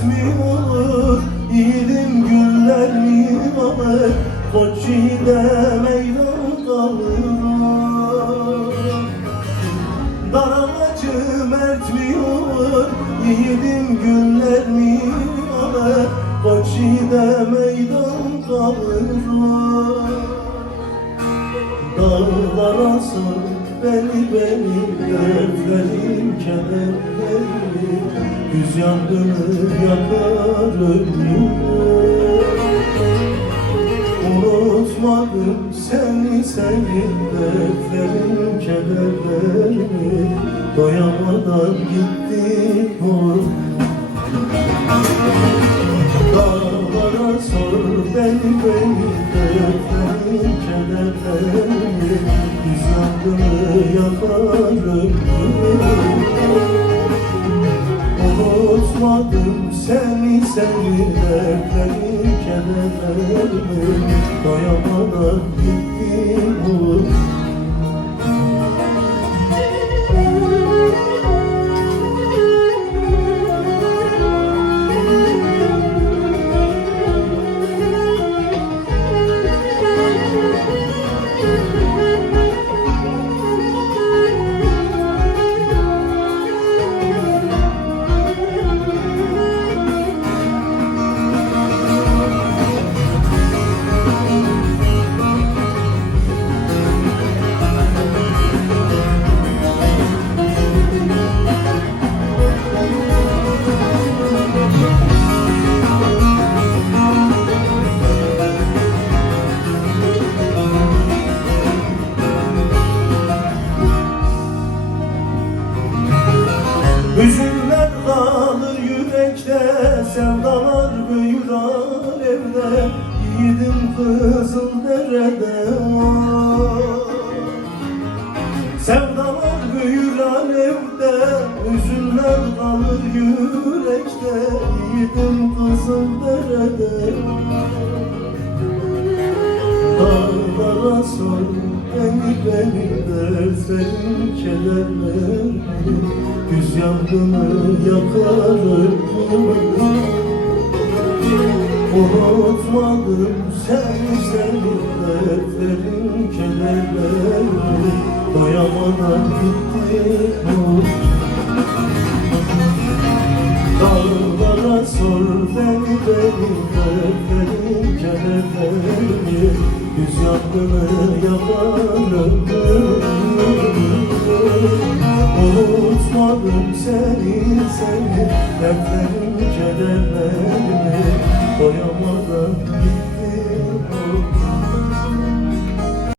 mert mi olur, yiğidim güller mi alır, koç yiğide meydan kalır. Dar ağacı mert mi olur, yiğidim güller mi alır, koç yiğide meydan kalır. Dağlara sor beni dertlerim, kederlerim, güz yangını yakar ömrümü. Unutmadım seni dertlerim, kederlerimi, doyamadan gitti o. Dağlara sor beni dertlerim, kederlerimi, güz yangını yakar ömrümü. Unutmadım seni dertlerim, kederlerimi, doyamadan gitti bu. Hüzünler kalır yürekte, sevdalar büyür alevde, yiğidim Kızıldere'de. Sevdalar büyür alevde, hüzünler kalır yürekte, yiğidim Kızıldere'de. Dağlara sor beni dertlerim, kederlerimi, güz yangını yakar ömrümü. Unutmadım seni dertlerim, kederlerimi, doyamadan gitti bu. Dağlara sor beni dertlerim, kederlerimi, güz yangını yakar ömrümü. Unutmadım seni dertlerim, kederlerimi, doyamadan